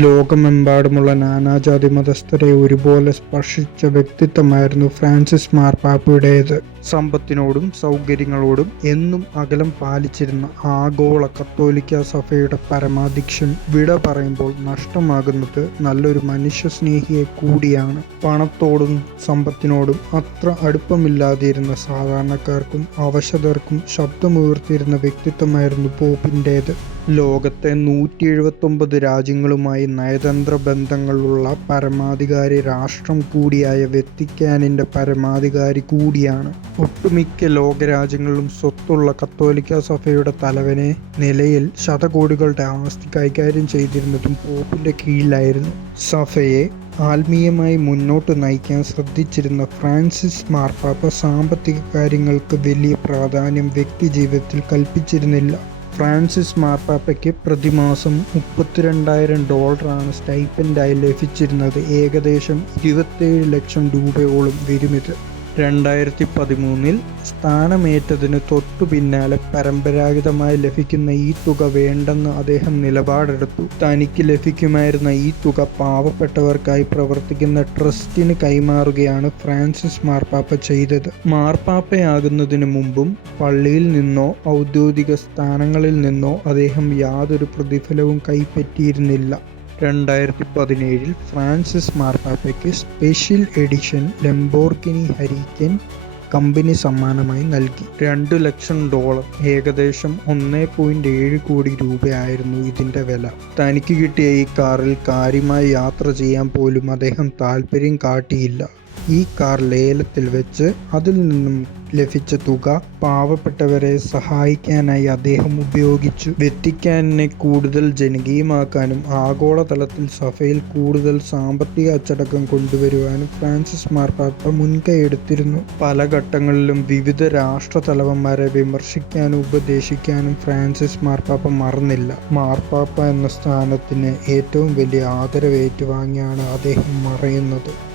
ലോകമെമ്പാടുമുള്ള നാനാജാതി മതസ്ഥരെ ഒരുപോലെ സ്പർശിച്ച വ്യക്തിത്വമായിരുന്നു ഫ്രാൻസിസ് മാർപ്പാപ്പയുടേത് സമ്പത്തിനോടും സൗകര്യങ്ങളോടും എന്നും അകലം പാലിച്ചിരുന്ന ആഗോള കത്തോലിക്ക സഭയുടെ പരമാധ്യക്ഷൻ വിട പറയുമ്പോൾ നഷ്ടമാകുന്നത് നല്ലൊരു മനുഷ്യസ്നേഹിയെ കൂടിയാണ്. പണത്തോടും സമ്പത്തിനോടും അത്ര അടുപ്പമില്ലാതിരുന്ന സാധാരണക്കാർക്കും അവശതർക്കും ശബ്ദമുയർത്തിയിരുന്ന വ്യക്തിത്വമായിരുന്നു പോപ്പിന്റേത്. ലോകത്തെ നൂറ്റി എഴുപത്തൊമ്പത് രാജ്യങ്ങളുമായി നയതന്ത്ര ബന്ധങ്ങളുള്ള പരമാധികാരി രാഷ്ട്രം കൂടിയായ വെത്തിക്കാനിന്റെ പരമാധികാരി കൂടിയാണ്. ഒട്ടുമിക്ക ലോകരാജ്യങ്ങളിലും സ്വത്തുള്ള കത്തോലിക്ക സഭയുടെ തലവനെ നിലയിൽ ശതകോടികളുടെ ആസ്തി കൈകാര്യം ചെയ്തിരുന്നതും പോപ്പിന്റെ കീഴിലായിരുന്നു. സഭയെ ആത്മീയമായി മുന്നോട്ട് നയിക്കാൻ ശ്രദ്ധിച്ചിരുന്ന ഫ്രാൻസിസ് മാർപ്പാപ്പ സാമ്പത്തിക കാര്യങ്ങൾക്ക് വലിയ പ്രാധാന്യം വ്യക്തി ജീവിതത്തിൽ കൽപ്പിച്ചിരുന്നില്ല. ഫ്രാൻസിസ് മാർപ്പാപ്പയ്ക്ക് പ്രതിമാസം മുപ്പത്തിരണ്ടായിരം ഡോളറാണ് സ്റ്റൈപ്പൻഡായി ലഭിച്ചിരുന്നത്. ഏകദേശം ഇരുപത്തേഴ് ലക്ഷം രൂപയോളം വരുമിത് രണ്ടായിരത്തി പതിമൂന്നിൽ സ്ഥാനമേറ്റതിന് തൊട്ടു പിന്നാലെ പരമ്പരാഗതമായി ലഭിക്കുന്ന ഈ തുക വേണ്ടെന്ന് അദ്ദേഹം നിലപാടെടുത്തു. തനിക്ക് ലഭിക്കുമായിരുന്ന ഈ തുക പാവപ്പെട്ടവർക്കായി പ്രവർത്തിക്കുന്ന ട്രസ്റ്റിന് കൈമാറുകയാണ് ഫ്രാൻസിസ് മാർപ്പാപ്പ ചെയ്തത്. മാർപ്പാപ്പയാകുന്നതിന് മുമ്പും പള്ളിയിൽ നിന്നോ ഔദ്യോഗിക സ്ഥാനങ്ങളിൽ നിന്നോ അദ്ദേഹം യാതൊരു പ്രതിഫലവും കൈപ്പറ്റിയിരുന്നില്ല. രണ്ടായിരത്തി പതിനേഴിൽ Francis മാർപ്പാപ്പയ്ക്ക് special edition Lamborghini Huracan company സമ്മാനമായി നൽകി. രണ്ടു ലക്ഷം ഡോളർ ഏകദേശം ഒന്നേ പോയിന്റ് ഏഴ് കോടി രൂപയായിരുന്നു ഇതിന്റെ വില. തനിക്ക് കിട്ടിയ ഈ കാറിൽ കാര്യമായി യാത്ര ചെയ്യാൻ പോലും അദ്ദേഹം താല്പര്യം കാട്ടിയില്ല. ഈ കാർ ലേലത്തിൽ വെച്ച് അതിൽ നിന്നും ലഭിച്ച തുക പാവപ്പെട്ടവരെ സഹായിക്കാനായി അദ്ദേഹം ഉപയോഗിച്ചു. വെത്തിക്കാനെ കൂടുതൽ ജനകീയമാക്കാനും ആഗോളതലത്തിൽ സഭയിൽ കൂടുതൽ സാമ്പത്തിക അച്ചടക്കം കൊണ്ടുവരുവാനും ഫ്രാൻസിസ് മാർപ്പാപ്പ മുൻകൈയെടുത്തിരുന്നു പല ഘട്ടങ്ങളിലും വിവിധ രാഷ്ട്ര തലവന്മാരെ വിമർശിക്കാനും ഉപദേശിക്കാനും ഫ്രാൻസിസ് മാർപ്പാപ്പ മറന്നില്ല. മാർപ്പാപ്പ എന്ന സ്ഥാനത്തിന് ഏറ്റവും വലിയ ആദരവേറ്റുവാങ്ങിയാണ് അദ്ദേഹം മറയുന്നത്.